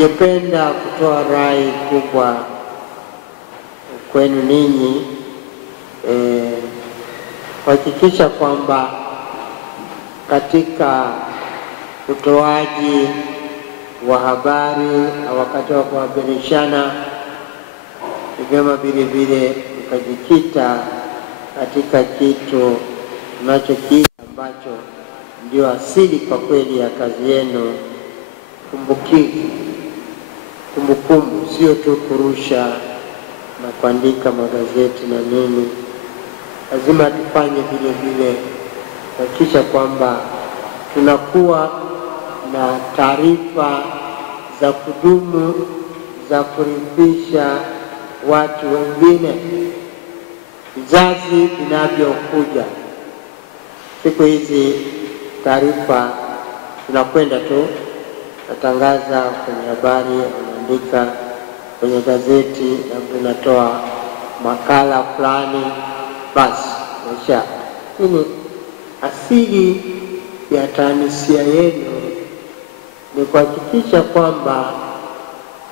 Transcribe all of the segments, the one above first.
Ningependa kutoa rai kubwa kwenu ninyi kuhakikisha kwamba katika utoaji wa habari na wakati wa kuhabarishana vyema vile vile ukajikita katika kitu tunachokita ambacho ndio asili kwa kweli ya kazi yenu, kumbukumbu, sio tu kurusha na kuandika magazeti na nini. Lazima tufanye vile vile kuhakikisha kwamba tunakuwa na taarifa za kudumu za kuridhisha watu wengine, vizazi vinavyokuja. Siku hizi taarifa tunakwenda tu natangaza kwenye habari, unaandika kwenye gazeti na tunatoa makala fulani basi maisha. Lakini asili ya taanisia yenu ni kuhakikisha kwamba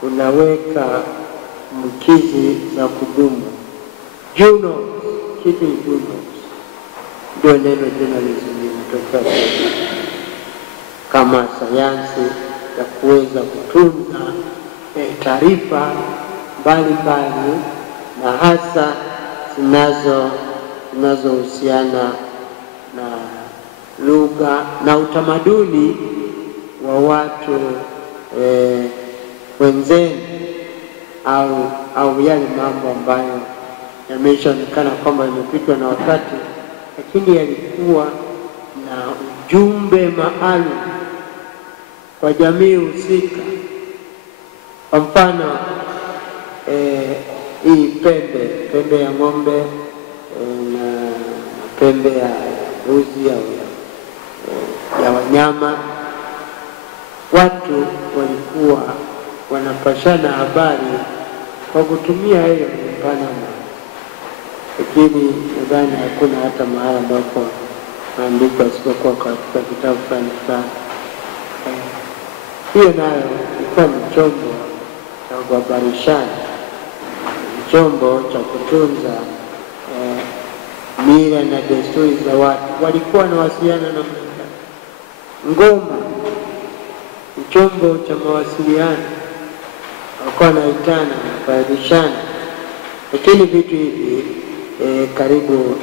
unaweka mkizi za kudumu. Keeping journals ndio neno journalism linatokea kama sayansi ya kuweza kutunza taarifa mbalimbali na hasa zinazohusiana na lugha na utamaduni wa watu wenzenu au yale mambo ambayo yameshaonekana kwamba yamepitwa na wakati, lakini yalikuwa na ujumbe maalum kwa jamii husika. Kwa mfano hii pembe ya ng'ombe na pembe ya mbuzi au ya wanyama, watu walikuwa wanapashana habari kwa kutumia hiyo mpana. Lakini nadhani hakuna hata mahali ambapo maandiko yasipokuwa katika kitabu fulani. Hiyo nayo ilikuwa ni chombo cha kuhabarishana, chombo cha kutunza mila na desturi za watu. Walikuwa wanawasiliana na ngoma, ni chombo cha mawasiliano, walikuwa wanaitana kuhabarishana. Lakini vitu hivi karibu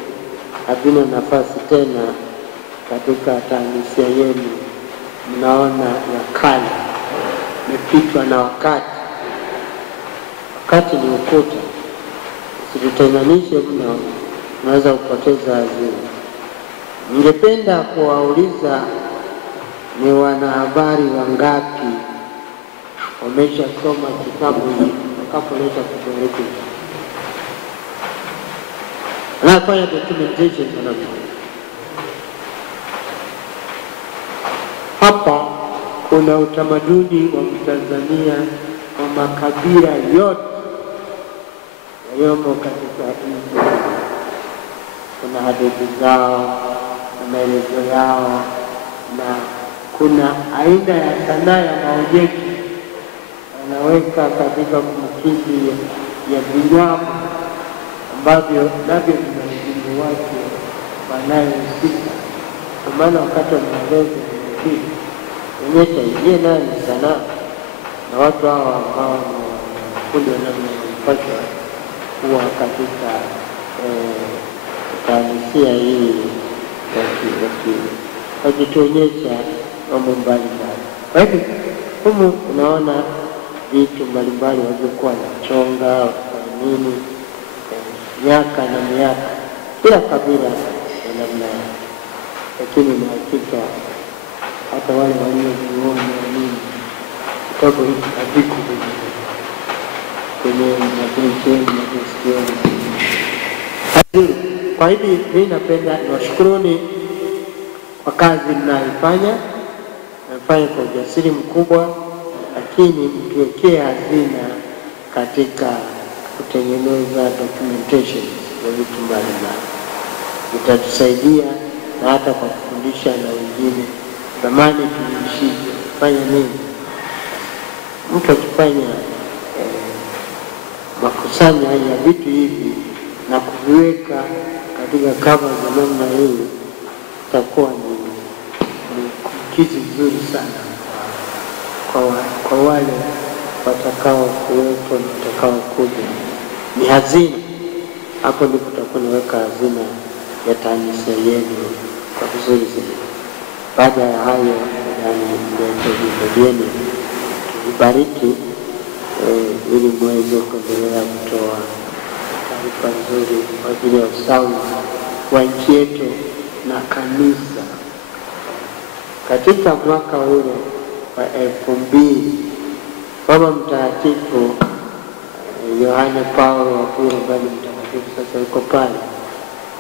havina nafasi tena katika taanisia yenu. Mnaona ya kale imepitwa na wakati. Wakati ni ukuta, usitutenganishe mno, unaweza kupoteza hazina. Ningependa kuwauliza ni wanahabari wangapi wameshasoma kitabu hiki wakapoleta kutueleza anafanya documentation sana. Hapa kuna utamaduni wa Tanzania wa makabila yote yaliyomo katika nchi. Kuna hadithi zao na maelezo yao, na kuna aina ya sanaa ya maonyesho wanaweka katika kumbukizi ya vinyago ambavyo navyo vina ujumbe wake wanayehusika. Kwa maana wakati wa maelezo hii onyesha yeye naye ni sanaa, na watu hawa ambao kundi wanapaswa kuwa katika taanisia hii wakituonyesha mambo mbalimbali. Kwa hivyo humu unaona vitu mbalimbali walivyokuwa wanachonga kwa nini miaka na miaka, kila kabila na namna yake. Lakini ni hakika hata wale walioviona nini kitabu hiki haviku kwenye mapensheni na kusikioni. Kwa hivi mimi napenda niwashukuruni kwa kazi mnayoifanya. Nafanya kwa ujasiri mkubwa, lakini mtuwekee hazina katika kutengeneza documentation ya vitu mbalimbali. Itatusaidia na hata kwa kufundisha na wengine. Zamani tuliishije, fanya nini? mtu akifanya makusanya ya vitu hivi na kuviweka katika kava za namna hii, itakuwa ni kitu nzuri sana kwa wale watakao kuwepo na watakao kuja. Ni hazina. Hapo ndipo tutakuwa naweka hazina ya kanisa yenu kwa vizuri zaidi. Baada ya hayo, ndani tubariki ili mweze kuendelea kutoa taarifa nzuri kwa ajili ya usawa wa nchi yetu na kanisa. Katika mwaka ule wa 2000, Baba Mtakatifu Yohane Paulo wa Pili, Baba Mtakatifu sasa yuko pale,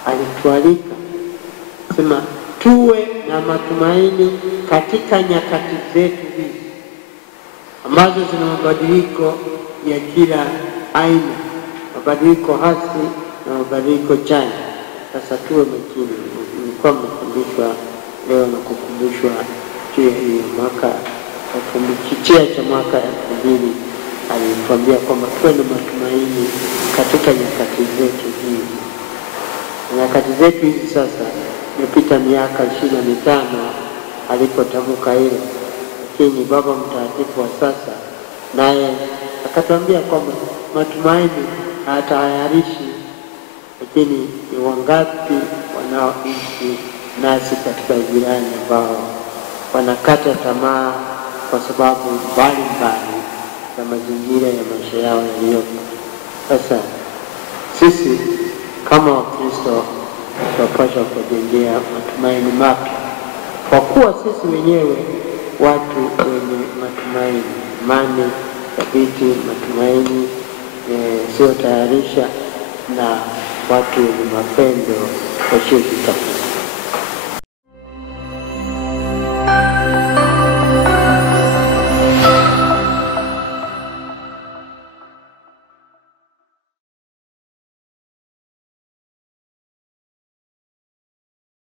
alitualika sema tuwe na matumaini katika nyakati zetu hizi ambazo zina mabadiliko ya kila aina, mabadiliko hasi na mabadiliko chanya. Sasa tuwe makini. Nilikuwa nimefundishwa leo na kukumbushwa juu ya hiyo mwaka kichea cha mwaka 2000, alituambia kwamba tuwe na matumaini katika nyakati zetu hizi. Nyakati zetu hizi sasa imepita miaka 25 alipotamka hilo, lakini Baba Mtakatifu wa sasa naye akatuambia kwamba matumaini hayatayarishi, lakini ni wangapi wanaoishi nasi katika jirani ambao wanakata tamaa kwa sababu mbalimbali za mazingira ya maisha yao yaliyopo. Sasa sisi kama Wakristo tunapaswa kujengea matumaini mapya, kwa kuwa sisi wenyewe watu wenye matumaini, imani thabiti, matumaini sio tayarisha, na watu wenye mapendo wasiokitafuta.